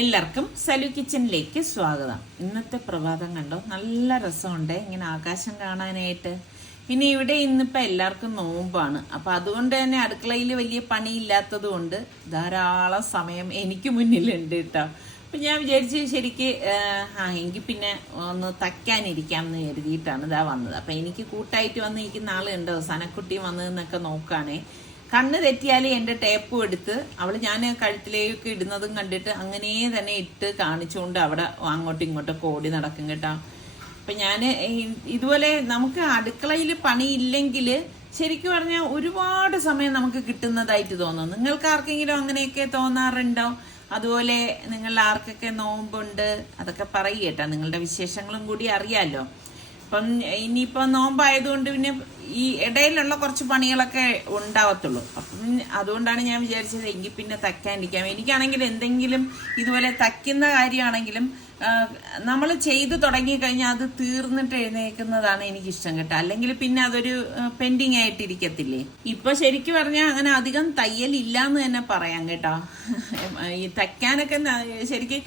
എല്ലാവർക്കും സലു കിച്ചണിലേക്ക് സ്വാഗതം. ഇന്നത്തെ പ്രഭാതം കണ്ടോ, നല്ല രസമുണ്ട് ഇങ്ങനെ ആകാശം കാണാനായിട്ട്. പിന്നെ ഇവിടെ ഇന്നിപ്പോൾ എല്ലാവർക്കും നോമ്പാണ്. അപ്പം അതുകൊണ്ട് തന്നെ അടുക്കളയിൽ വലിയ പണിയില്ലാത്തത് കൊണ്ട് ധാരാളം സമയം എനിക്ക് മുന്നിലുണ്ട് കേട്ടോ. അപ്പം ഞാൻ വിചാരിച്ച് ശരിക്ക് എങ്കിൽ പിന്നെ ഒന്ന് തയ്ക്കാനിരിക്കാമെന്ന് കരുതിയിട്ടാണ് ഇതാ വന്നത്. അപ്പം എനിക്ക് കൂട്ടായിട്ട് വന്നിരിക്കുന്ന ആളുണ്ടോ, സനക്കുട്ടി വന്നതെന്നൊക്കെ നോക്കുകയാണേ. കണ്ണ് തെറ്റിയാൽ എൻ്റെ ടേപ്പും എടുത്ത് ഞാൻ കഴുത്തിലേക്ക് ഇടുന്നതും കണ്ടിട്ട് അങ്ങനെ തന്നെ ഇട്ട് കാണിച്ചുകൊണ്ട് അവിടെ അങ്ങോട്ടും ഇങ്ങോട്ടും ഓടി നടക്കും കേട്ടോ. അപ്പം ഞാൻ ഇതുപോലെ നമുക്ക് അടുക്കളയിൽ പണിയില്ലെങ്കിൽ ശരിക്കും പറഞ്ഞാൽ ഒരുപാട് സമയം നമുക്ക് കിട്ടുന്നതായിട്ട് തോന്നുന്നു. നിങ്ങൾക്ക് ആർക്കെങ്കിലും അങ്ങനെയൊക്കെ തോന്നാറുണ്ടോ? അതുപോലെ നിങ്ങൾ ആർക്കൊക്കെ നോമ്പുണ്ട് അതൊക്കെ പറയുക കേട്ടോ, നിങ്ങളുടെ വിശേഷങ്ങളും കൂടി അറിയാമല്ലോ. അപ്പം ഇനിയിപ്പോൾ നോമ്പായതുകൊണ്ട് പിന്നെ ഈ ഇടയിലുള്ള കുറച്ച് പണികളൊക്കെ ഉണ്ടാവത്തുള്ളൂ. അപ്പം അതുകൊണ്ടാണ് ഞാൻ വിചാരിച്ചത് എങ്കിൽ പിന്നെ തയ്ക്കാനിരിക്കാം. എനിക്കാണെങ്കിൽ എന്തെങ്കിലും ഇതുപോലെ തയ്ക്കുന്ന കാര്യമാണെങ്കിലും നമ്മൾ ചെയ്തു തുടങ്ങിക്കഴിഞ്ഞാൽ അത് തീർന്നിട്ട് എഴുന്നേൽക്കുന്നതാണ് എനിക്കിഷ്ടം കേട്ടോ. അല്ലെങ്കിൽ പിന്നെ അതൊരു പെൻഡിങ് ആയിട്ടിരിക്കത്തില്ലേ. ഇപ്പൊ ശരിക്കും പറഞ്ഞാൽ അങ്ങനെ അധികം തയ്യലില്ലാന്ന് തന്നെ പറയാം കേട്ടോ. ഈ തയ്ക്കാനൊക്കെ ശരിക്കും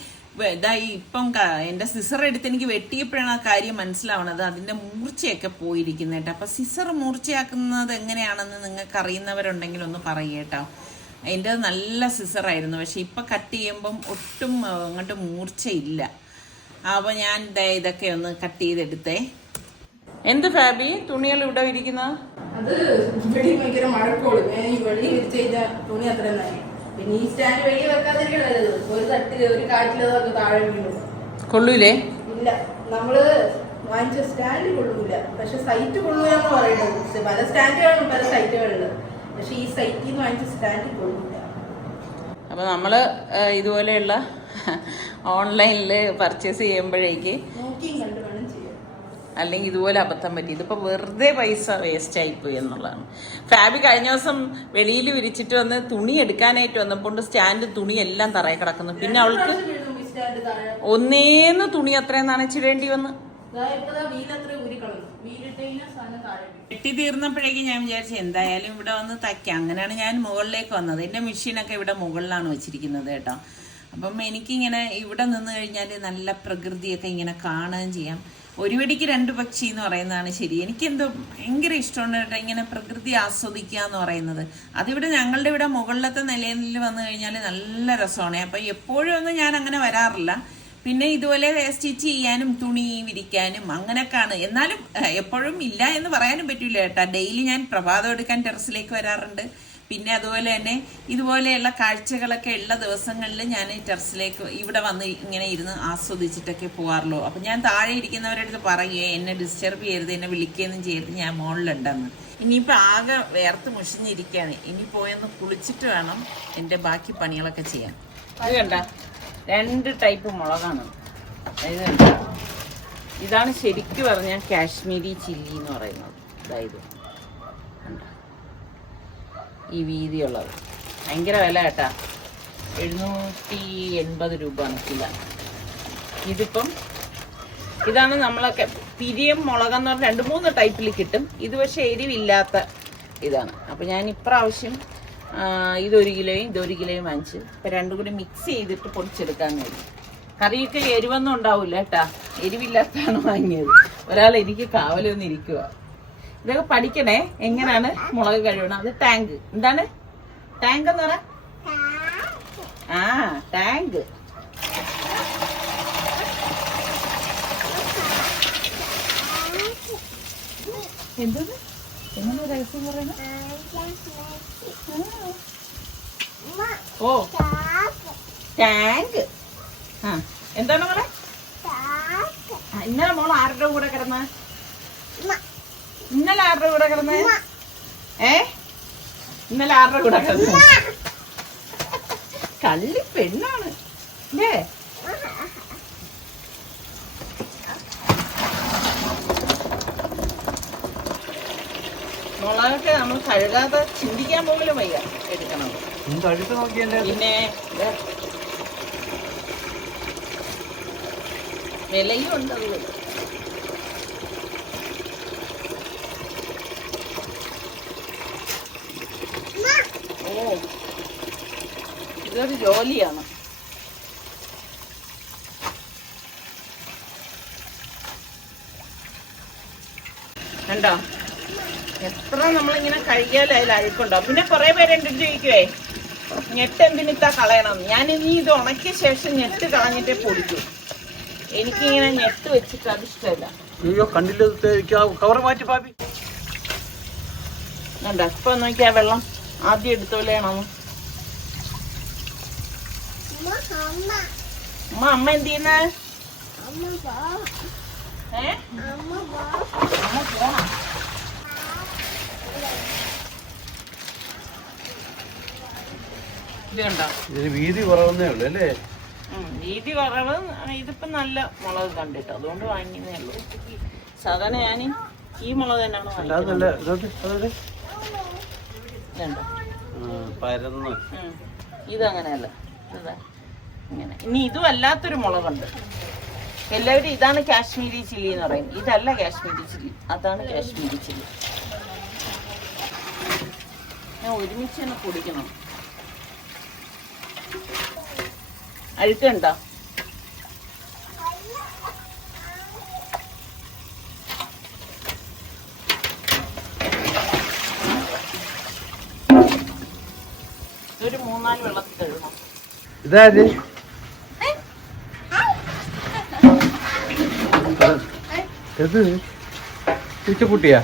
ഇതായി ഇപ്പം എൻ്റെ സിസർ എടുത്ത് എനിക്ക് വെട്ടിയപ്പോഴാണ് ആ കാര്യം മനസ്സിലാവണത്. അതിൻ്റെ മൂർച്ചയൊക്കെ പോയിരിക്കുന്നത് കേട്ടോ. അപ്പം സിസർ മൂർച്ചയാക്കുന്നത് എങ്ങനെയാണെന്ന് നിങ്ങൾക്ക് അറിയുന്നവരുണ്ടെങ്കിൽ ഒന്ന് പറയുക കേട്ടോ. അതിൻ്റെ നല്ല സിസറായിരുന്നു, പക്ഷെ ഇപ്പം കട്ട് ചെയ്യുമ്പം ഒട്ടും അങ്ങോട്ട് മൂർച്ചയില്ല. അപ്പോൾ ഞാൻ ഇതൊക്കെ ഒന്ന് കട്ട് ചെയ്തെടുത്തേ. എന്ത് ഫാബി തുണികൾ ഇവിടെ ഇരിക്കുന്നത്? അത് ഇവിടെ ഭയങ്കര മഴക്കോളൂ. ഈ വെള്ളി വിരിച്ചു കഴിഞ്ഞാൽ തുണി അത്ര നന്നായി. പിന്നെ ഈ സ്റ്റാൻഡ് വെളി വെക്കാതിരിക്കണത് ഒരു തട്ടില് ഒരു കാറ്റിലതൊക്കെ താഴെ വീണു കൊള്ളൂലേ? ഇല്ല, നമ്മള് വാങ്ങിച്ച സ്റ്റാൻഡ് കൊള്ളൂല, പക്ഷെ സൈറ്റ് കൊള്ളൂലെന്ന് പറയുന്നത്. പല സ്റ്റാൻഡുകളും പല സൈറ്റുകളില്, പക്ഷെ ഈ സൈറ്റിൽ നിന്ന് വാങ്ങിച്ച സ്റ്റാൻഡ് കൊള്ളൂല. അപ്പൊ നമ്മള് ഇതുപോലെയുള്ള ഓൺലൈനിൽ പർച്ചേസ് ചെയ്യുമ്പോഴേക്ക് നോക്കിയും കണ്ടു വേണം ചെയ്യാൻ, അല്ലെങ്കിൽ ഇതുപോലെ അബദ്ധം പറ്റി. ഇതിപ്പോൾ വെറുതെ പൈസ വേസ്റ്റ് ആയിപ്പോയി എന്നുള്ളതാണ്. ഫാബി കഴിഞ്ഞ ദിവസം വെളിയിൽ വിരിച്ചിട്ട് വന്ന് തുണി എടുക്കാനായിട്ട് വന്നപ്പോൾ സ്റ്റാൻഡ് തുണി എല്ലാം തറയിൽ കിടക്കുന്നു. പിന്നെ അവൾക്ക് ഒന്നേന്ന് തുണി അത്രയും നനച്ചിടേണ്ടി വന്ന് വെട്ടി തീർന്നപ്പോഴേക്കും ഞാൻ വിചാരിച്ചു എന്തായാലും ഇവിടെ വന്ന് തയ്ക്കാം. അങ്ങനെയാണ് ഞാൻ മുകളിലേക്ക് വന്നത്. എൻ്റെ മെഷീനൊക്കെ ഇവിടെ മുകളിലാണ് വെച്ചിരിക്കുന്നത് കേട്ടോ. അപ്പം എനിക്കിങ്ങനെ ഇവിടെ നിന്ന് കഴിഞ്ഞാൽ നല്ല പ്രകൃതിയൊക്കെ ഇങ്ങനെ കാണുകയും ചെയ്യാം. ഒരു വെടിക്ക് രണ്ട് പക്ഷി എന്ന് പറയുന്നതാണ് ശരി. എനിക്കെന്തോ ഭയങ്കര ഇഷ്ടമാണ് കേട്ടോ ഇങ്ങനെ പ്രകൃതി ആസ്വദിക്കുക എന്ന് പറയുന്നത്. അതിവിടെ ഞങ്ങളുടെ ഇവിടെ മുകളിലത്തെ നിലയിൽ വന്നു കഴിഞ്ഞാൽ നല്ല രസമാണ്. അപ്പം എപ്പോഴും ഒന്നും ഞാൻ അങ്ങനെ വരാറില്ല. പിന്നെ ഇതുപോലെ സ്റ്റിച്ച് ചെയ്യാനും തുണി വിരിക്കാനും അങ്ങനെയൊക്കെയാണ്. എന്നാലും എപ്പോഴും ഇല്ല എന്ന് പറയാനും പറ്റില്ല കേട്ടോ. ഡെയിലി ഞാൻ പ്രഭാതം എടുക്കാൻ ടെറസിലേക്ക് വരാറുണ്ട്. പിന്നെ അതുപോലെ തന്നെ ഇതുപോലെയുള്ള കാഴ്ചകളൊക്കെ ഉള്ള ദിവസങ്ങളിൽ ഞാൻ ടെറസിലേക്ക് ഇവിടെ വന്ന് ഇങ്ങനെ ഇരുന്ന് ആസ്വദിച്ചിട്ടൊക്കെ പോകാറുള്ളൂ. അപ്പം ഞാൻ താഴെ ഇരിക്കുന്നവരുടെ അടുത്ത് പറയുകയെ എന്നെ ഡിസ്റ്റർബ് ചെയ്യരുത്, എന്നെ വിളിക്കുകയൊന്നും ചെയ്യരുത്, ഞാൻ മുകളിലുണ്ടെന്ന്. ഇനിയിപ്പോൾ ആകെ വേർത്ത് മുഷിഞ്ഞിരിക്കുകയാണ്. ഇനി പോയൊന്ന് കുളിച്ചിട്ട് വേണം എൻ്റെ ബാക്കി പണികളൊക്കെ ചെയ്യാൻ. ഇത് കണ്ട 2 ടൈപ്പ് മുളകാണ്. ഇത് ഇതാണ് ശരിക്കും പറഞ്ഞാൽ കാശ്മീരി ചില്ലി എന്ന് പറയുന്നത്. അതായത് ഈ വീതിയുള്ളത് ഭയങ്കര വില കേട്ടാ, 780 രൂപയാണ് കിലോ. ഇതിപ്പം ഇതാണ് നമ്മളൊക്കെ പിരിയം മുളകെന്ന് പറഞ്ഞാൽ 2-3 ടൈപ്പിൽ കിട്ടും. ഇത് പക്ഷേ എരിവില്ലാത്ത ഇതാണ്. അപ്പം ഞാൻ ഇപ്രാവശ്യം ഇതൊരു കിലോയും ഇതൊരു കിലോയും വാങ്ങിച്ച് ഇപ്പം രണ്ടും കൂടി മിക്സ് ചെയ്തിട്ട് പൊടിച്ചെടുക്കാൻ കഴിയും. കറിയൊക്കെ എരിവൊന്നും ഉണ്ടാവില്ല കേട്ടാ, എരിവില്ലാത്തതാണ് വാങ്ങിയത്. ഒരാൾ എനിക്ക് കാവലൊന്നും ഇരിക്കുക. ഇതൊക്കെ പഠിക്കണേ എങ്ങനെയാണ് മുളക് കഴിവണം. അത് ടാങ്ക്, എന്താണ് ടാങ്ക് എന്ന് പറയാ? ടാങ്ക്. എന്തത് എങ്ങനെ രഹസ്യം പറയണ? ഓ ടാങ്ക്. എന്താണ് മോളെ? ഇന്നലെ മോൾ ആരുടെ കൂടെ കിടന്ന? ഇന്നലെ ആരുടെ കൂടെ കിടന്നേ? ഇന്നലെ ആരുടെ കൂടെ കിടന്നു? കള്ളി പെണ്ണാണ് അല്ലേ? മുളകൊക്കെ നമ്മൾ കഴുകാതെ ചിന്തിക്കാൻ പോലും വയ്യ എടുക്കണം. പിന്നെ വിലയും ഉണ്ട്. അതുപോലെ ഇതൊരു ജോലിയാണ്. കണ്ടോ, എത്ര നമ്മളിങ്ങനെ കഴുകിയാലും അതിൽ അഴുക്കുണ്ടാവും. പിന്നെ കുറെ പേര് എൻ്റെ അടുത്ത് ചോദിക്കുവേ ഞെട്ട് എന്തിനിത്താ കളയണം. ഞാൻ ഇനി ഇത് ഉണക്കിയ ശേഷം ഞെട്ട് കളഞ്ഞിട്ടേ പൊടിക്കൂ. എനിക്കിങ്ങനെ ഞെട്ട് വെച്ചിട്ട് അത് ഇഷ്ടമല്ല. അയ്യോ കണ്ടില്ല, കവർ മാറ്റി പാപ്പി. കണ്ടോ, ഇപ്പൊ നോക്കിയാ വെള്ളം ആദ്യം എടുത്തോലെയാണോ? അമ്മ എന്ത് ചെയ്യുന്ന? അമ്മ പോണം. ഇത് കണ്ടോ, വീതി കുറവെന്നേ ഉള്ളു അല്ലേ? വീതി കുറവ്. ഇതിപ്പോ നല്ല മുളക് കണ്ടിട്ടോ, അതുകൊണ്ട് വാങ്ങിയതേ ഉള്ളൂ. സാധാരണ ഞാൻ ഈ മുളക് തന്നെയാണ് പരന്ന്. ഇതങ്ങനെയല്ല, ഇതാ ഇങ്ങനെ. ഇനി ഇതും അല്ലാത്തൊരു മുളകുണ്ട്. എല്ലാവരും ഇതാണ് കാശ്മീരി ചില്ലി എന്ന് പറയും. ഇതല്ല കാശ്മീരി ചില്ലി, അതാണ് കാശ്മീരി ചില്ലി. ഞാൻ ഒരുമിച്ച് തന്നെ പൊടിക്കണം. അഴുക്കുണ്ടോ? ഒരു 3-4 വെള്ളത്തിൽ കഴുകണം. ഇതാര് പൂച്ചക്കുട്ടിയാ?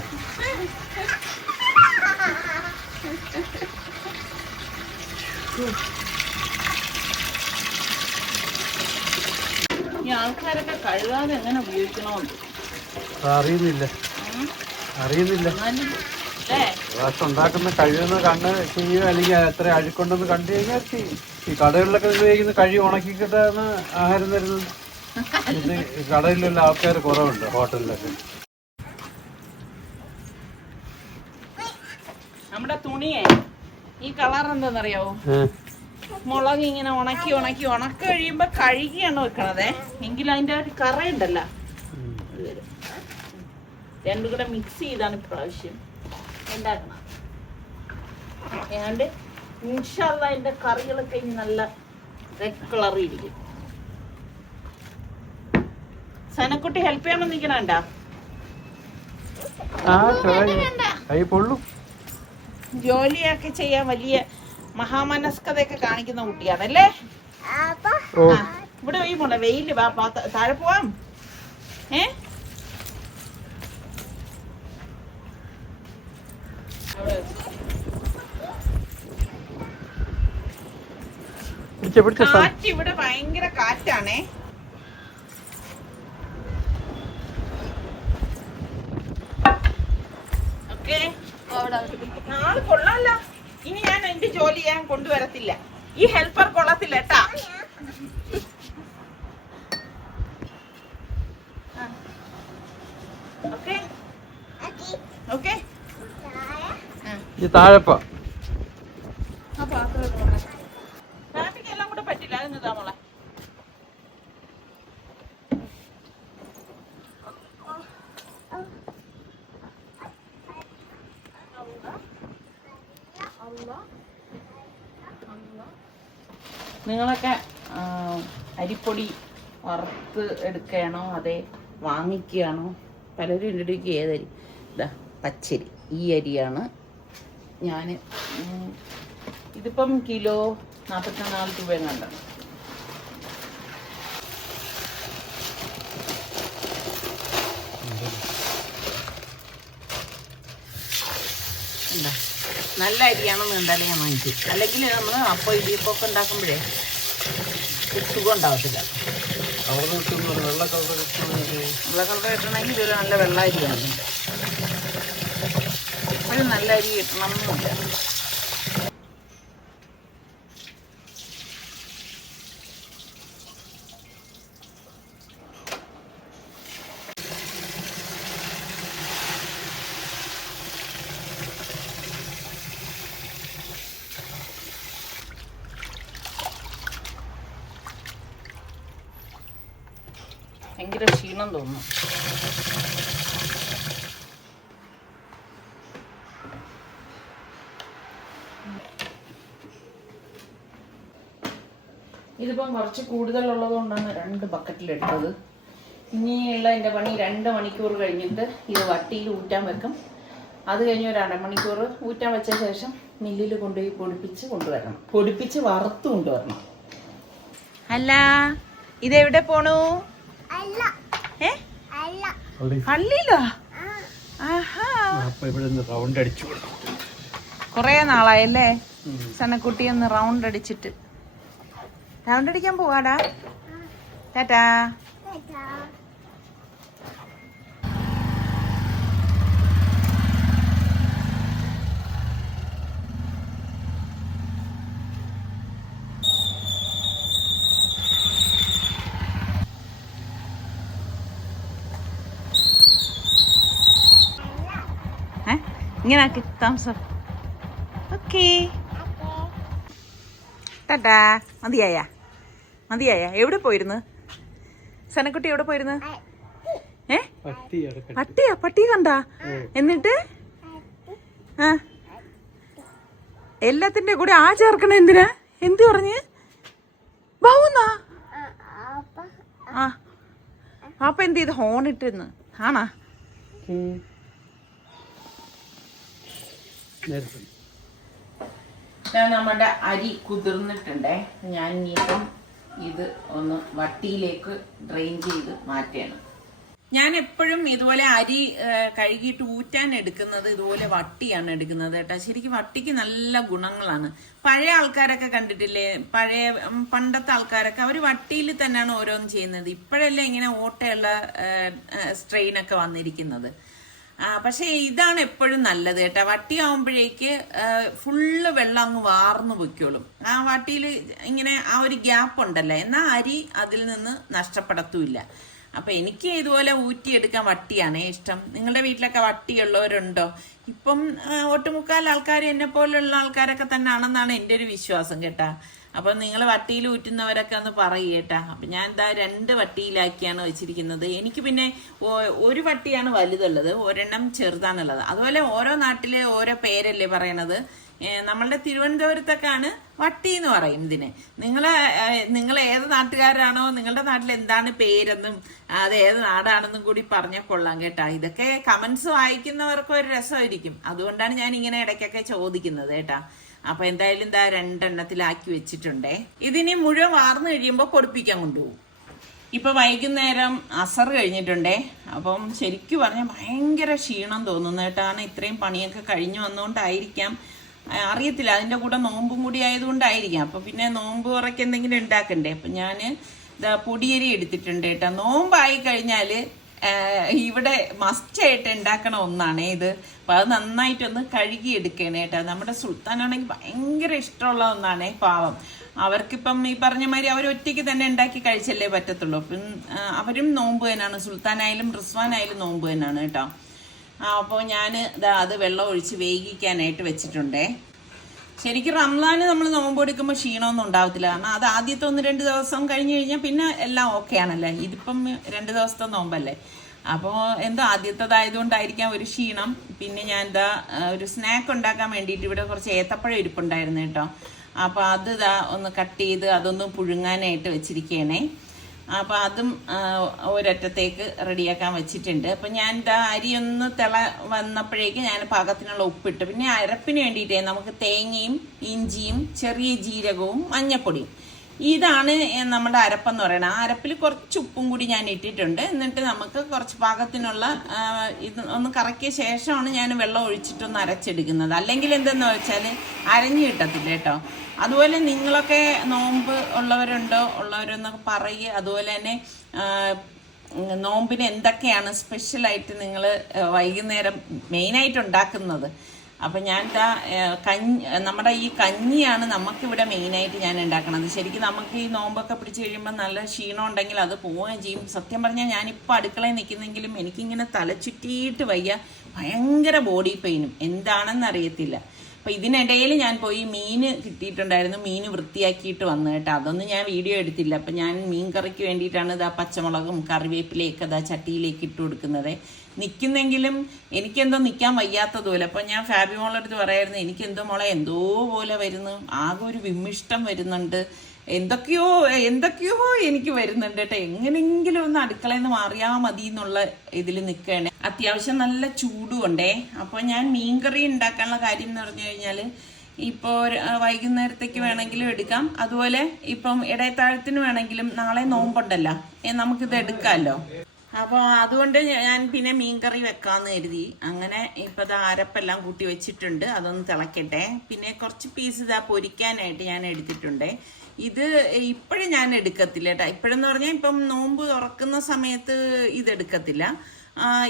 ഈ ആൾക്കാരൊക്കെ കഴുകാതെ എങ്ങനെ ഉപയോഗിക്കണമെന്ന് അറിയുന്നില്ല. പ്രാവശ്യം ഉണ്ടാക്കുന്ന കഴിവെന്ന് കണ്ണ് ചെയ്യുക, അല്ലെങ്കിൽ എത്ര അഴുക്കുണ്ടെന്ന് കണ്ടു കഴിഞ്ഞാൽ ഈ കടകളിലൊക്കെ ഉപയോഗിക്കുന്ന കഴിവ് ഉണക്കിക്കിട്ടാണ് ആഹാരം തരുന്നത്. ഇത് കടയിലുള്ള ആൾക്കാർ കുറവുണ്ട് ഹോട്ടലിലൊക്കെ. നമ്മുടെ തുണിയെ ഈ കളർ എന്താണെന്നറിയാവോ? മുളക് ഇങ്ങനെ ഉണക്കി കഴിയുമ്പോ കഴുകിയാണ് വെക്കണതേ. എങ്കിലും അതിന്റെ ഒരു കറയുണ്ടല്ലോ, രണ്ടും കൂടെ മിക്സ് ചെയ്താണ് ഇപ്രാവശ്യം ഉണ്ടാക്കണം. ഏതാണ്ട് ഇൻഷാല്ല അതിന്റെ കറികളൊക്കെ ഇനി നല്ല റെഡ് കളറിൽ ഇരിക്കും. സനക്കുട്ടി ഹെൽപ്പ് ചെയ്യാൻ വന്നിരിക്കണണ്ട? ജോലിയൊക്കെ ചെയ്യാൻ വലിയ മഹാമനസ്കതയൊക്കെ കാണിക്കുന്ന കുട്ടിയാണല്ലേ? ഇവിടെ ഈ മോളെ വെയില് താഴെ പോവാം. കാറ്റ് ഇവിടെ ഭയങ്കര കാറ്റാണേ. ഓക്കെ, നാളെ കൊള്ളാല്ല. ഇനി ഞാൻ എന്റെ ജോലി ഞാൻ കൊണ്ടുവരത്തില്ല. ഈ ഹെൽപ്പർ കൊള്ളത്തില്ല കേട്ടാ. Okay okay. താഴെപ്പ എല്ലാം കൂടെ പറ്റില്ല. അതെന്താ മോളെ? നിങ്ങളൊക്കെ അരിപ്പൊടി വറുത്ത് എടുക്കുകയാണോ അതെ വാങ്ങിക്കുകയാണോ? പലരും ഇടയ്ക്ക് ഏതരി? ഇതാ പച്ചരി, ഈ അരിയാണ് ഞാൻ. ഇതിപ്പം കിലോ 44 രൂപ കണ്ടാണ്. നല്ല അരിയാണെന്ന് കണ്ടാലേ ഞാൻ വാങ്ങിക്കും. അല്ലെങ്കിൽ നമ്മൾ അപ്പോൾ ഇടിയപ്പൊക്കെ ഉണ്ടാക്കുമ്പോഴേ സുഖം ഉണ്ടാവത്തില്ല. വെള്ള കളർ കിട്ടണമെങ്കിൽ ഇതൊരു നല്ല വെള്ള അരി വേണം. ഒരു നല്ല അരി കിട്ടണം എന്നില്ല. ഭയങ്കര ക്ഷീണം തോന്നുന്നു. ഇതിപ്പം കുറച്ച് കൂടുതലുള്ളത് കൊണ്ടാണ് 2 ബക്കറ്റിലെടുത്തത്. ഇനിയുള്ള എൻ്റെ പണി 2 മണിക്കൂർ കഴിഞ്ഞിട്ട് ഇത് വട്ടിയിൽ ഊറ്റാൻ വെക്കും. അത് കഴിഞ്ഞ് ഒരു 1/2 മണിക്കൂർ ഊറ്റാൻ വെച്ച ശേഷം മില്ലിൽ കൊണ്ടുപോയി പൊടിപ്പിച്ച് വറുത്ത് കൊണ്ടുവരണം. അല്ല ഇതെവിടെ പോണു? പള്ളിയിലോ? കൊറേ നാളായല്ലേ സനക്കുട്ടി ഒന്ന് റൗണ്ട് അടിച്ചിട്ട്. റൗണ്ട് അടിക്കാൻ പോവാടാ. ടാറ്റാ. ഇങ്ങനെ ആക്കി താമസം. ഓക്കേ ടാറ്റാ. മതിയായ എവിടെ പോയിരുന്നു സനക്കുട്ടി? എവിടെ പോയിരുന്നു? പട്ടി കണ്ടാ? എന്നിട്ട് എല്ലാത്തിന്റെ കൂടെ ആ ചേർക്കണ എന്തിനാ? എന്ത് പറഞ്ഞ് ബാവുന്നാ? അപ്പൊ എന്ത് ചെയ്ത് ഹോൺ ഇട്ടിരുന്ന് ആണാ? നമ്മുടെ അരി കുതിർന്നിട്ടുണ്ടേ. ഞാൻ ഇനിയിപ്പം ഇത് ഒന്ന് വട്ടിയിലേക്ക് ഡ്രെയിൻ ചെയ്ത് മാറ്റണം. ഞാൻ എപ്പോഴും ഇതുപോലെ അരി കഴുകിയിട്ട് ഊറ്റാൻ എടുക്കുന്നത് ഇതുപോലെ വട്ടിയാണ് എടുക്കുന്നത് കേട്ടോ. ശരിക്കും വട്ടിക്ക് നല്ല ഗുണങ്ങളാണ്. പഴയ ആൾക്കാരൊക്കെ കണ്ടിട്ടില്ലേ? പണ്ടത്തെ ആൾക്കാരൊക്കെ അവർ വട്ടിയിൽ തന്നെയാണ് ഓരോന്നും ചെയ്യുന്നത്. ഇപ്പോഴല്ലേ ഇങ്ങനെ ഓട്ടയുള്ള സ്ട്രെയിനൊക്കെ വന്നിരിക്കുന്നത്. പക്ഷെ ഇതാണ് എപ്പോഴും നല്ലത് കേട്ടോ. വട്ടി ആവുമ്പോഴേക്ക് ഫുള്ള് വെള്ളം അങ്ങ് വാർന്നു പൊയ്ക്കോളും. ആ വട്ടിയിൽ ഇങ്ങനെ ആ ഒരു ഗ്യാപ്പ് ഉണ്ടല്ലോ, എന്നാൽ അരി അതിൽ നിന്ന് നഷ്ടപ്പെടത്തുമില്ല. അപ്പൊ എനിക്ക് ഇതുപോലെ ഊറ്റിയെടുക്കാൻ വട്ടിയാണ് ഇഷ്ടം. നിങ്ങളുടെ വീട്ടിലൊക്കെ വട്ടിയുള്ളവരുണ്ടോ? ഇപ്പം ഒട്ടുമുക്കാൽ ആൾക്കാർ എന്നെ പോലുള്ള ആൾക്കാരൊക്കെ തന്നെ ആണെന്നാണ് എൻ്റെ ഒരു വിശ്വാസം കേട്ടാ. അപ്പൊ നിങ്ങൾ വട്ടിയിൽ ഊറ്റുന്നവരൊക്കെ ഒന്ന് പറയൂ കേട്ടാ. അപ്പൊ ഞാൻ എന്താ 2 വട്ടിയിലാക്കിയാണ് വെച്ചിരിക്കുന്നത്. എനിക്ക് പിന്നെ ഒരു വട്ടിയാണ് വലുതുള്ളത്, ഒരെണ്ണം ചെറുതാണുള്ളത്. അതുപോലെ ഓരോ നാട്ടില് ഓരോ പേരല്ലേ പറയണത്. നമ്മളുടെ തിരുവനന്തപുരത്തൊക്കെയാണ് വട്ടി എന്ന് പറയും ഇതിന്. നിങ്ങൾ ഏത് നാട്ടുകാരാണോ, നിങ്ങളുടെ നാട്ടിൽ എന്താണ് പേരെന്നും അത് ഏത് നാടാണെന്നും കൂടി പറഞ്ഞാൽ കൊള്ളാം കേട്ടാ. ഇതൊക്കെ കമന്റ്സ് വായിക്കുന്നവർക്ക് ഒരു രസമായിരിക്കും. അതുകൊണ്ടാണ് ഞാൻ ഇങ്ങനെ ഇടയ്ക്കൊക്കെ ചോദിക്കുന്നത് കേട്ടാ. അപ്പൊ എന്തായാലും 2 എണ്ണത്തിലാക്കി വെച്ചിട്ടുണ്ടേ. ഇതിനി മുഴുവൻ വാർന്നു കഴിയുമ്പോൾ പൊടിപ്പിക്കാൻ കൊണ്ടുപോകും. ഇപ്പൊ വൈകുന്നേരം അസർ കഴിഞ്ഞിട്ടുണ്ടേ. അപ്പം ശരിക്കും പറഞ്ഞാൽ ഭയങ്കര ക്ഷീണം തോന്നുന്നു കേട്ടാണ്. ഇത്രയും പണിയൊക്കെ കഴിഞ്ഞു വന്നുകൊണ്ടായിരിക്കാം, അറിയത്തില്ല. അതിന്റെ കൂടെ നോമ്പും കൂടി ആയതുകൊണ്ടായിരിക്കാം. അപ്പൊ പിന്നെ നോമ്പ് തുറയ്ക്ക് എന്തെങ്കിലും ഉണ്ടാക്കണ്ടേ. അപ്പൊ ഞാന് പൊടിയരി എടുത്തിട്ടുണ്ട് കേട്ടോ. നോമ്പായി കഴിഞ്ഞാല് ഇവിടെ മസ്റ്റായിട്ട് ഉണ്ടാക്കണ ഒന്നാണ് ഇത്. അപ്പൊ അത് നന്നായിട്ടൊന്ന് കഴുകി എടുക്കണേ കേട്ടോ. നമ്മുടെ സുൽത്താനാണെങ്കിൽ ഭയങ്കര ഇഷ്ടമുള്ള ഒന്നാണ്. പാവം അവർക്കിപ്പം ഈ പറഞ്ഞ മാതിരി അവർ ഒറ്റയ്ക്ക് തന്നെ ഉണ്ടാക്കി കഴിച്ചല്ലേ പറ്റത്തുള്ളൂ. അപ്പം അവരും നോമ്പ് തന്നെയാണ്. സുൽത്താനായാലും റിസ്വാനായാലും നോമ്പ് തന്നെയാണ് കേട്ടോ. അപ്പോൾ ഞാൻ അത് വെള്ളം ഒഴിച്ച് വേവിക്കാനായിട്ട് വെച്ചിട്ടുണ്ടേ. ശരിക്കും റംസാന് നമ്മൾ നോമ്പ് എടുക്കുമ്പോൾ ക്ഷീണമൊന്നും ഉണ്ടാവത്തില്ല. കാരണം അത് ആദ്യത്തെ 1-2 ദിവസം കഴിഞ്ഞ് കഴിഞ്ഞാൽ പിന്നെ എല്ലാം ഓക്കെ ആണല്ലേ. ഇതിപ്പം 2 ദിവസത്തെ നോമ്പല്ലേ. അപ്പോൾ എന്തോ ആദ്യത്തേതായതുകൊണ്ടായിരിക്കാം ഒരു ക്ഷീണം. പിന്നെ ഞാൻ ഒരു സ്നാക്ക് ഉണ്ടാക്കാൻ വേണ്ടിയിട്ട് ഇവിടെ കുറച്ച് ഏത്തപ്പഴം ഇരിപ്പുണ്ടായിരുന്നു കേട്ടോ. അപ്പോൾ അത് ഒന്ന് കട്ട് ചെയ്ത് അതൊന്ന് പുഴുങ്ങാനായിട്ട് വെച്ചിരിക്കുകയാണേ. അപ്പോൾ അതും ഒരറ്റത്തേക്ക് റെഡിയാക്കാൻ വെച്ചിട്ടുണ്ട്. അപ്പം ഞാൻ അരി ഒന്ന് വന്നപ്പോഴേക്ക് ഞാൻ പാകത്തിനുള്ള ഉപ്പിട്ട്, പിന്നെ അരപ്പിന് വേണ്ടിയിട്ടേ നമുക്ക് തേങ്ങയും ഇഞ്ചിയും ചെറിയ ജീരകവും മഞ്ഞപ്പൊടിയും, ഇതാണ് നമ്മുടെ അരപ്പെന്ന് പറയുന്നത്. ആ അരപ്പിൽ കുറച്ച് ഉപ്പും കൂടി ഞാൻ ഇട്ടിട്ടുണ്ട്. എന്നിട്ട് നമുക്ക് കുറച്ച് പാകത്തിനുള്ള ഇത് ഒന്ന് കറക്കിയ ശേഷമാണ് ഞാൻ വെള്ളം ഒഴിച്ചിട്ടൊന്ന് അരച്ചെടുക്കുന്നത്. അല്ലെങ്കിൽ എന്തെന്ന് വെച്ചാൽ അരഞ്ഞു കിട്ടത്തില്ല കേട്ടോ. അതുപോലെ നിങ്ങളൊക്കെ നോമ്പ് ഉള്ളവരെന്നൊക്കെ പറയുക. അതുപോലെ തന്നെ നോമ്പിന് എന്തൊക്കെയാണ് സ്പെഷ്യലായിട്ട് നിങ്ങൾ വൈകുന്നേരം മെയിനായിട്ട് ഉണ്ടാക്കുന്നത്. അപ്പം ഞാൻ നമ്മുടെ ഈ കഞ്ഞിയാണ് നമുക്കിവിടെ മെയിനായിട്ട് ഞാൻ ഉണ്ടാക്കണത്. ശരിക്കും നമുക്ക് ഈ നോമ്പൊക്കെ പിടിച്ച് കഴിയുമ്പോൾ നല്ല ക്ഷീണം ഉണ്ടെങ്കിൽ അത് പോവുകയും ചെയ്യും. സത്യം പറഞ്ഞാൽ ഞാനിപ്പോൾ അടുക്കളയിൽ നിൽക്കുന്നെങ്കിലും എനിക്കിങ്ങനെ തലചുറ്റിയിട്ട് വയ്യ, ഭയങ്കര ബോഡി പെയിനും, എന്താണെന്ന് അറിയത്തില്ല. അപ്പം ഇതിനിടയിൽ ഞാൻ പോയി മീൻ കിട്ടിയിട്ടുണ്ടായിരുന്നു, മീൻ വൃത്തിയാക്കിയിട്ട് വന്നു കേട്ടോ. അതൊന്നും ഞാൻ വീഡിയോ എടുത്തില്ല. അപ്പം ഞാൻ മീൻ കറിക്ക് വേണ്ടിയിട്ടാണ് പച്ചമുളകും കറിവേപ്പിലയൊക്കെ ചട്ടിയിലേക്ക് ഇട്ട് കൊടുക്കുന്നത്. നിൽക്കുന്നെങ്കിലും എനിക്കെന്തോ നിൽക്കാൻ വയ്യാത്തതുപോലെ. അപ്പം ഞാൻ ഫാബി മോളെടുത്ത് പറയായിരുന്നു, എനിക്കെന്തോ മോളെ എന്തോ പോലെ വരുന്നു, ആകെ ഒരു വിമ്മിഷ്ടം വരുന്നുണ്ട്, എന്തൊക്കെയോ എനിക്ക് വരുന്നുണ്ട് കേട്ടോ. എങ്ങനെങ്കിലും ഒന്ന് അടുക്കളയിൽ നിന്ന് മാറിയാ മതി എന്നുള്ള ഇതിൽ നിൽക്കുകയാണ്. അത്യാവശ്യം നല്ല ചൂടും ഉണ്ടേ. അപ്പോൾ ഞാൻ മീൻകറി ഉണ്ടാക്കാനുള്ള കാര്യം എന്ന് പറഞ്ഞു കഴിഞ്ഞാൽ ഇപ്പോൾ വൈകുന്നേരത്തേക്ക് വേണമെങ്കിലും എടുക്കാം, അതുപോലെ ഇപ്പം ഇടയത്താഴത്തിന് വേണമെങ്കിലും, നാളെ നോമ്പുണ്ടല്ലോ, നമുക്കിത് എടുക്കാമല്ലോ. അപ്പോൾ അതുകൊണ്ട് ഞാൻ പിന്നെ മീൻകറി വെക്കാമെന്ന് കരുതി. അങ്ങനെ ഇപ്പോൾ ഇത് അരപ്പെല്ലാം കൂട്ടി വെച്ചിട്ടുണ്ട്, അതൊന്ന് തിളക്കട്ടെ. പിന്നെ കുറച്ച് പീസ് ഇതാ പൊരിക്കാനായിട്ട് ഞാൻ എടുത്തിട്ടുണ്ട്. ഇത് ഇപ്പോഴും ഞാൻ എടുക്കത്തില്ല കേട്ടോ. ഇപ്പോഴെന്ന് പറഞ്ഞാൽ ഇപ്പം നോമ്പ് തുറക്കുന്ന സമയത്ത് ഇതെടുക്കത്തില്ല.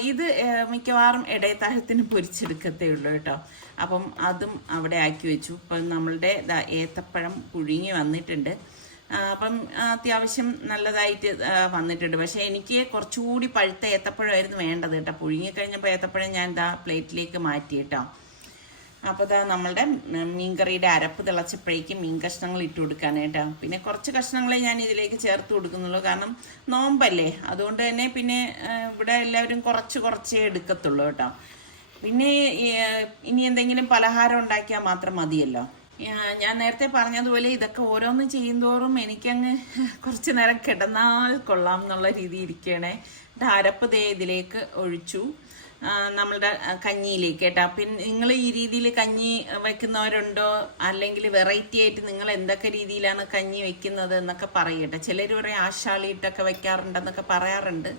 ഇത് മിക്കവാറും ഇടയത്താഴത്തിന് പൊരിച്ചെടുക്കത്തേ ഉള്ളൂ കേട്ടോ. അപ്പം അതും അവിടെ ആക്കി വെച്ചു. ഇപ്പം നമ്മളുടെ ഏത്തപ്പഴം പുഴുങ്ങി വന്നിട്ടുണ്ട്. അപ്പം അത്യാവശ്യം നല്ലതായിട്ട് വന്നിട്ടുണ്ട്. പക്ഷെ എനിക്ക് കുറച്ചുകൂടി പഴുത്ത ഏത്തപ്പഴമായിരുന്നു വേണ്ടത് കേട്ടോ. പുഴുങ്ങിക്കഴിഞ്ഞപ്പോൾ ഏത്തപ്പഴം ഞാൻ പ്ലേറ്റിലേക്ക് മാറ്റി കേട്ടോ. അപ്പോൾ നമ്മളുടെ മീൻകറിയുടെ അരപ്പ് തിളച്ചപ്പോഴേക്കും മീൻ കഷ്ണങ്ങൾ ഇട്ട് കൊടുക്കാനായിട്ടോ. പിന്നെ കുറച്ച് കഷ്ണങ്ങളെ ഞാൻ ഇതിലേക്ക് ചേർത്ത് കൊടുക്കുന്നുള്ളൂ, കാരണം നോമ്പല്ലേ. അതുകൊണ്ട് തന്നെ പിന്നെ ഇവിടെ എല്ലാവരും കുറച്ചേ എടുക്കത്തുള്ളൂ കേട്ടോ. പിന്നെ ഇനി എന്തെങ്കിലും പലഹാരം ഉണ്ടാക്കിയാൽ മാത്രം മതിയല്ലോ. ഞാൻ നേരത്തെ പറഞ്ഞതുപോലെ ഇതൊക്കെ ഓരോന്ന് ചെയ്യുന്തോറും എനിക്കങ്ങ് കുറച്ച് നേരം കിടന്നാൽ കൊള്ളാം എന്നുള്ള രീതി ഇരിക്കണേ. അരപ്പ് ഇതിലേക്ക് ഒഴിച്ചു നമ്മളുടെ കഞ്ഞിയിലേക്ക് കേട്ടോ. പിന്നെ നിങ്ങൾ ഈ രീതിയിൽ കഞ്ഞി വെക്കുന്നവരുണ്ടോ, അല്ലെങ്കിൽ വെറൈറ്റി ആയിട്ട് നിങ്ങൾ എന്തൊക്കെ രീതിയിലാണ് കഞ്ഞി വെക്കുന്നത് എന്നൊക്കെ പറയട്ടെ. ചിലർ പറയും ആശാളിയിട്ടൊക്കെ വെക്കാറുണ്ടെന്നൊക്കെ പറയാറുണ്ട്.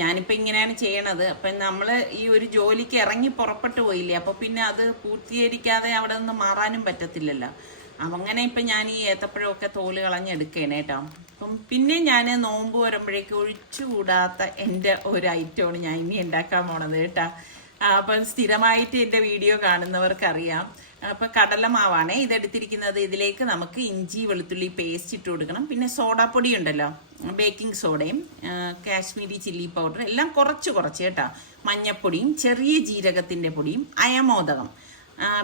ഞാനിപ്പോൾ ഇങ്ങനെയാണ് ചെയ്യണത്. അപ്പം നമ്മൾ ഈ ഒരു ജോലിക്ക് ഇറങ്ങി പുറപ്പെട്ടു പോയില്ലേ, അപ്പോൾ പിന്നെ അത് പൂർത്തീകരിക്കാതെ അവിടെ നിന്ന് മാറാനും പറ്റത്തില്ലല്ലോ. അങ്ങനെ ഇപ്പം ഞാൻ ഈ ഏത്തപ്പഴമൊക്കെ തോല് കളഞ്ഞെടുക്കുകയാണ് കേട്ടോ. അപ്പം പിന്നെ ഞാൻ നോമ്പ് വരുമ്പോഴേക്ക് ഒഴിച്ചുകൂടാത്ത എൻ്റെ ഒരു ഐറ്റമാണ് ഞാൻ ഇനി ഉണ്ടാക്കാൻ പോണത് കേട്ടോ. അപ്പം സ്ഥിരമായിട്ട് എൻ്റെ വീഡിയോ കാണുന്നവർക്കറിയാം. അപ്പം കടലമാവാണേ ഇതെടുത്തിരിക്കുന്നത്. ഇതിലേക്ക് നമുക്ക് ഇഞ്ചി വെളുത്തുള്ളി പേസ്റ്റ് ഇട്ട് കൊടുക്കണം. പിന്നെ സോഡാപ്പൊടി ഉണ്ടല്ലോ, ബേക്കിംഗ് സോഡയും കാശ്മീരി ചില്ലി പൗഡർ എല്ലാം കുറച്ച് കേട്ടോ. മഞ്ഞപ്പൊടിയും ചെറിയ ജീരകത്തിൻ്റെ പൊടിയും അയമോദകം,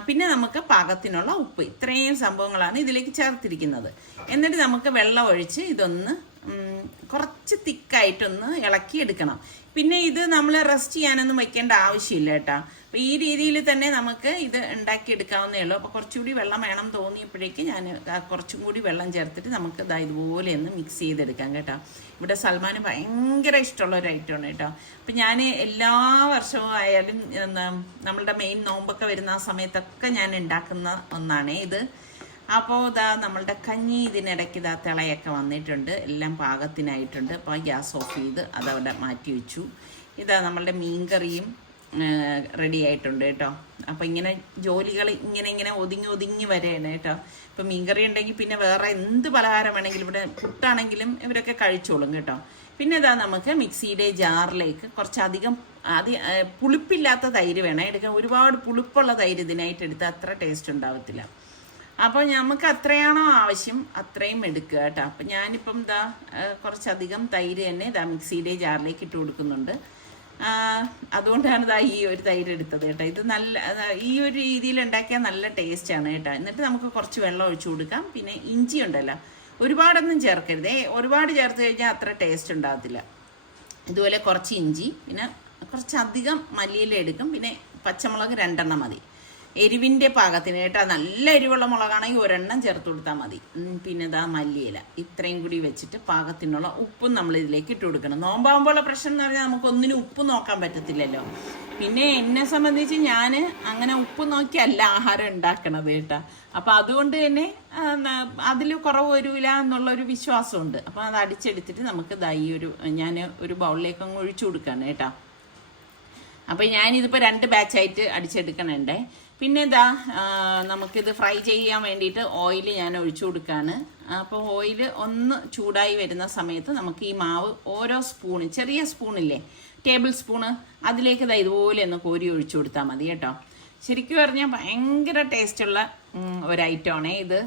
പിന്നെ നമുക്ക് പാകത്തിനുള്ള ഉപ്പ്, ഇത്രയും സംഭവങ്ങളാണ് ഇതിലേക്ക് ചേർത്തിരിക്കുന്നത്. എന്നിട്ട് നമുക്ക് വെള്ളം ഒഴിച്ച് ഇതൊന്ന് കുറച്ച് തിക്കായിട്ടൊന്ന് ഇളക്കി എടുക്കണം. പിന്നെ ഇത് നമ്മൾ റെസ്റ്റ് ചെയ്യാനൊന്നും വെക്കേണ്ട ആവശ്യമില്ല കേട്ടോ. അപ്പോൾ ഈ രീതിയിൽ തന്നെ നമുക്ക് ഇത് ഉണ്ടാക്കിയെടുക്കാവുന്നേ ഉള്ളൂ. അപ്പോൾ കുറച്ചുകൂടി വെള്ളം വേണം തോന്നിയപ്പോഴേക്ക് ഞാൻ കുറച്ചും കൂടി വെള്ളം ചേർത്തിട്ട് നമുക്ക് ഇതുപോലെ ഒന്ന് മിക്സ് ചെയ്തെടുക്കാം കേട്ടോ. ഇവിടെ സൽമാന് ഭയങ്കര ഇഷ്ടമുള്ള ഒരു ഐറ്റമാണ് കേട്ടോ. അപ്പം ഞാൻ എല്ലാ വർഷവും ആയാലും നമ്മളുടെ മെയിൻ നോമ്പൊക്കെ വരുന്ന ആ സമയത്തൊക്കെ ഞാൻ ഉണ്ടാക്കുന്ന ഒന്നാണേ ഇത്. അപ്പോൾ നമ്മളുടെ കഞ്ഞി ഇതിനിടയ്ക്ക് തിളയൊക്കെ വന്നിട്ടുണ്ട്, എല്ലാം പാകത്തിനായിട്ടുണ്ട്. അപ്പോൾ ഗ്യാസ് ഓഫ് ചെയ്ത് അതവിടെ മാറ്റി വെച്ചു. നമ്മളുടെ മീൻകറിയും റെഡി ആയിട്ടുണ്ട് കേട്ടോ. അപ്പം ഇങ്ങനെ ജോലികൾ ഇങ്ങനെ ഒതുങ്ങി വരെയാണ് കേട്ടോ. ഇപ്പം മീൻകറി ഉണ്ടെങ്കിൽ പിന്നെ വേറെ എന്ത് പലഹാരം വേണമെങ്കിലും, ഇവിടെ പുട്ടാണെങ്കിലും ഇവരൊക്കെ കഴിച്ചോളും കേട്ടോ. പിന്നെ നമുക്ക് മിക്സിയുടെ ജാറിലേക്ക് കുറച്ചധികം പുളിപ്പില്ലാത്ത തൈര് വേണം എടുക്കാൻ. ഒരുപാട് പുളിപ്പുള്ള തൈര് ഇതിനായിട്ട് എടുത്താൽ അത്ര ടേസ്റ്റ് ഉണ്ടാവത്തില്ല. അപ്പോൾ നമുക്ക് എത്രയാണോ ആവശ്യം അത്രയും എടുക്കുക കേട്ടോ. അപ്പം ഞാനിപ്പം കുറച്ചധികം തൈര് തന്നെ മിക്സിയുടെ ജാറിലേക്ക് ഇട്ട് കൊടുക്കുന്നുണ്ട്. അതുകൊണ്ടാണ് ഈ ഒരു തൈര് എടുത്തത് കേട്ടോ. ഇത് ഈ ഒരു രീതിയിൽ ഉണ്ടാക്കിയാൽ നല്ല ടേസ്റ്റാണ് കേട്ടോ. എന്നിട്ട് നമുക്ക് കുറച്ച് വെള്ളം ഒഴിച്ചു കൊടുക്കാം. പിന്നെ ഇഞ്ചി ഉണ്ടല്ലോ, ഒരുപാടൊന്നും ചേർക്കരുതേ. ഒരുപാട് ചേർത്ത് കഴിഞ്ഞാൽ അത്ര ടേസ്റ്റ് ഉണ്ടാകത്തില്ല. ഇതുപോലെ കുറച്ച് ഇഞ്ചി, പിന്നെ കുറച്ചധികം മല്ലിയില എടുക്കും. പിന്നെ പച്ചമുളക് 2 എണ്ണം മതി, എരിവിൻ്റെ പാകത്തിന് കേട്ടോ. നല്ല എരിവുള്ള മുളകാണെങ്കിൽ 1 എണ്ണം ചേർത്ത് കൊടുത്താൽ മതി. പിന്നെ മല്ലിയില ഇത്രയും കൂടി വെച്ചിട്ട് പാകത്തിനുള്ള ഉപ്പും നമ്മൾ ഇതിലേക്ക് ഇട്ട് കൊടുക്കണം. നോമ്പാകുമ്പോഴുള്ള പ്രശ്നം എന്ന് പറഞ്ഞാൽ നമുക്ക് ഒന്നിനും ഉപ്പ് നോക്കാൻ പറ്റത്തില്ലല്ലോ. പിന്നെ എന്നെ സംബന്ധിച്ച് ഞാൻ അങ്ങനെ ഉപ്പ് നോക്കിയല്ല ആഹാരം ഉണ്ടാക്കണത് കേട്ടോ. അപ്പം അതുകൊണ്ട് തന്നെ അതിൽ കുറവ് വരില്ല എന്നുള്ളൊരു വിശ്വാസമുണ്ട്. അപ്പം അത് അടിച്ചെടുത്തിട്ട് നമുക്ക് ഞാൻ ഒരു ബൗളിലേക്ക് അങ്ങ് ഒഴിച്ചു കൊടുക്കുകയാണ് കേട്ടോ. അപ്പം ഞാനിതിപ്പോൾ 2 ബാച്ചായിട്ട് അടിച്ചെടുക്കണുണ്ടേ. പിന്നെ നമുക്കിത് ഫ്രൈ ചെയ്യാൻ വേണ്ടിയിട്ട് ഓയിൽ ഞാൻ ഒഴിച്ചു കൊടുക്കുകയാണ്. അപ്പോൾ ഓയിൽ ഒന്ന് ചൂടായി വരുന്ന സമയത്ത് നമുക്ക് ഈ മാവ് ഓരോ സ്പൂണ്, ചെറിയ സ്പൂണില്ലേ, ടേബിൾ സ്പൂണ്, അതിലേക്ക് ഇതുപോലെ ഒന്ന് കോരി ഒഴിച്ചു കൊടുത്താൽ മതി കേട്ടോ. ശരിക്കും പറഞ്ഞാൽ ഭയങ്കര ടേസ്റ്റുള്ള ഒരു ഐറ്റമാണേ ഇത്.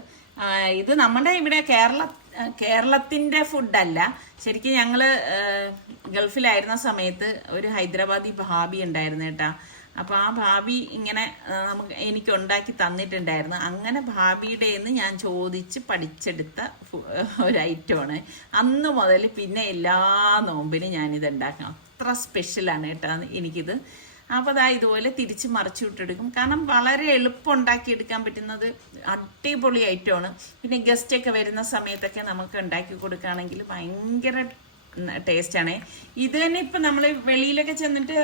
ഇത് നമ്മുടെ ഇവിടെ കേരളത്തിൻ്റെ ഫുഡല്ല. ശരിക്കും ഞങ്ങൾ ഗൾഫിലായിരുന്ന സമയത്ത് ഒരു ഹൈദരാബാദി ഭാബി ഉണ്ടായിരുന്നു കേട്ടോ. അപ്പോൾ ആ ഭാബി ഇങ്ങനെ എനിക്ക് ഉണ്ടാക്കി തന്നിട്ടുണ്ടായിരുന്നു. അങ്ങനെ ഭാബിയുടെ ഞാൻ ചോദിച്ച് പഠിച്ചെടുത്ത ഒരു ഐറ്റമാണ്. അന്ന് മുതൽ പിന്നെ എല്ലാ നോമ്പിനും ഞാനിത് ഉണ്ടാക്കണം. അത്ര സ്പെഷ്യലാണ് കേട്ടോ എനിക്കിത്. അപ്പോൾ അതാ ഇതുപോലെ തിരിച്ച് മറിച്ചു വിട്ടെടുക്കും. കാരണം വളരെ എളുപ്പം ഉണ്ടാക്കിയെടുക്കാൻ പറ്റുന്നത് അടിപൊളി ഐറ്റമാണ്. പിന്നെ ഗസ്റ്റൊക്കെ വരുന്ന സമയത്തൊക്കെ നമുക്ക് ഉണ്ടാക്കി കൊടുക്കുകയാണെങ്കിൽ ഭയങ്കര ടേസ്റ്റാണ്. ഇത് തന്നെ ഇപ്പം നമ്മൾ വെളിയിലൊക്കെ ചെന്നിട്ട്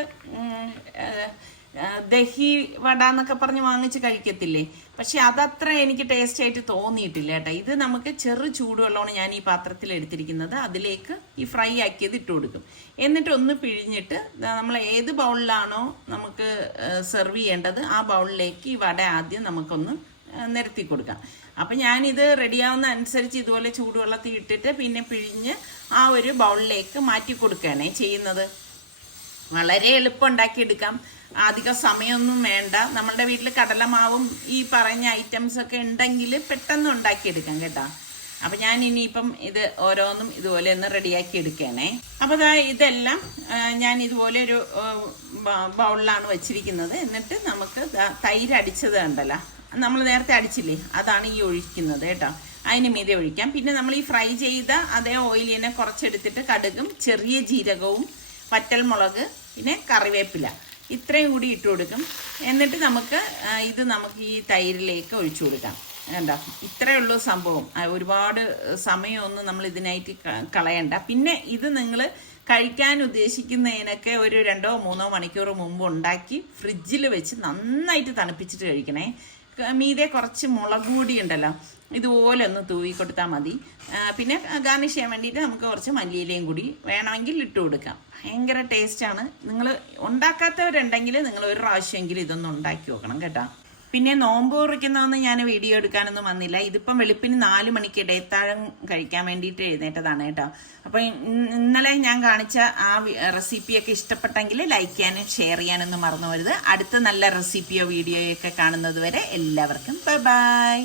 ദഹി വട എന്നൊക്കെ പറഞ്ഞ് വാങ്ങിച്ച് കഴിക്കത്തില്ലേ, പക്ഷെ അതത്ര എനിക്ക് ടേസ്റ്റ് ആയിട്ട് തോന്നിയിട്ടില്ല കേട്ടോ. ഇത് നമുക്ക് ചെറു ചൂടുവെള്ളമാണ് ഞാൻ ഈ പാത്രത്തിൽ എടുത്തിരിക്കുന്നത്. അതിലേക്ക് ഈ ഫ്രൈ ആക്കിയത് ഇട്ട് കൊടുക്കും. എന്നിട്ട് ഒന്ന് പിഴിഞ്ഞിട്ട് നമ്മൾ ഏത് ബൗളിലാണോ നമുക്ക് സെർവ് ചെയ്യേണ്ടത് ആ ബൗളിലേക്ക് ഈ വട ആദ്യം നമുക്കൊന്ന് നിരത്തി കൊടുക്കാം. അപ്പം ഞാനിത് റെഡിയാവുന്ന അനുസരിച്ച് ഇതുപോലെ ചൂടുവെള്ളത്തിൽ ഇട്ടിട്ട് പിന്നെ പിഴിഞ്ഞ് ആ ഒരു ബൗളിലേക്ക് മാറ്റി കൊടുക്കുകയാണേ ചെയ്യുന്നത്. വളരെ എളുപ്പം ഉണ്ടാക്കിയെടുക്കാം, അധികം സമയമൊന്നും വേണ്ട. നമ്മളുടെ വീട്ടിൽ കടലമാവും ഈ പറഞ്ഞ ഐറ്റംസ് ഒക്കെ ഉണ്ടെങ്കിൽ പെട്ടെന്ന് ഉണ്ടാക്കിയെടുക്കാം കേട്ടോ. അപ്പം ഞാൻ ഇനിയിപ്പം ഇത് ഓരോന്നും ഇതുപോലെ ഒന്ന് റെഡിയാക്കി എടുക്കണേ. അപ്പോൾ ഇതെല്ലാം ഞാൻ ഇതുപോലെ ഒരു ബൗളിലാണ് വെച്ചിരിക്കുന്നത്. എന്നിട്ട് നമുക്ക് തൈര് അടിച്ചത് ഉണ്ടല്ലോ, നമ്മൾ നേരത്തെ അടിച്ചില്ലേ, അതാണ് ഈ ഒഴിക്കുന്നത് കേട്ടോ. അതിന് മീതെ ഒഴിക്കാം. പിന്നെ നമ്മൾ ഈ ഫ്രൈ ചെയ്ത അതേ ഓയിലിനെ കുറച്ചെടുത്തിട്ട് കടുകും ചെറിയ ജീരകവും വറ്റൽമുളക് പിന്നെ കറിവേപ്പില ഇത്രയും കൂടി ഇട്ട് കൊടുക്കും. എന്നിട്ട് നമുക്ക് ഈ തൈരിലേക്ക് ഒഴിച്ചു കൊടുക്കാം. കണ്ടോ, ഇത്രയേ ഉള്ളൂ സംഭവം. ഒരുപാട് സമയമൊന്നും നമ്മൾ ഇതിനായിട്ട് കളയണ്ട. പിന്നെ ഇത് നിങ്ങൾ കഴിക്കാൻ ഉദ്ദേശിക്കുന്നതിനൊക്കെ ഒരു 2-3 മണിക്കൂർ മുമ്പ് ഉണ്ടാക്കി ഫ്രിഡ്ജിൽ വെച്ച് നന്നായിട്ട് തണുപ്പിച്ചിട്ട് കഴിക്കണേ. മീതെ കുറച്ച് മുളക് പൊടി ഉണ്ടല്ലോ, ഇതുപോലെ ഒന്ന് തൂവി കൊടുത്താൽ മതി. പിന്നെ ഗാർണിഷ് ചെയ്യാൻ വേണ്ടിയിട്ട് നമുക്ക് കുറച്ച് മല്ലിയിലയും കൂടി വേണമെങ്കിൽ ഇട്ട് കൊടുക്കാം. ഭയങ്കര ടേസ്റ്റാണ്. നിങ്ങൾ ഉണ്ടാക്കാത്തവരുണ്ടെങ്കിൽ നിങ്ങൾ ഒരു പ്രാവശ്യമെങ്കിലും ഇതൊന്ന് ഉണ്ടാക്കി നോക്കണം കേട്ടോ. പിന്നെ നോമ്പ് കുറിക്കുന്നതൊന്നും ഞാൻ വീഡിയോ എടുക്കാനൊന്നും വന്നില്ല. ഇതിപ്പം വെളുപ്പിന് 4 മണിക്ക് ഇടയത്താഴം കഴിക്കാൻ വേണ്ടിയിട്ട് എഴുന്നേറ്റതാണ് കേട്ടോ. അപ്പോൾ ഇന്നലെ ഞാൻ കാണിച്ച ആ റെസിപ്പിയൊക്കെ ഇഷ്ടപ്പെട്ടെങ്കിൽ ലൈക്ക് ചെയ്യാനും ഷെയർ ചെയ്യാനൊന്നും മറന്നു പോകരുത്. അടുത്ത നല്ല റെസിപ്പിയോ വീഡിയോയൊക്കെ കാണുന്നത് വരെ എല്ലാവർക്കും ബൈ ബൈ.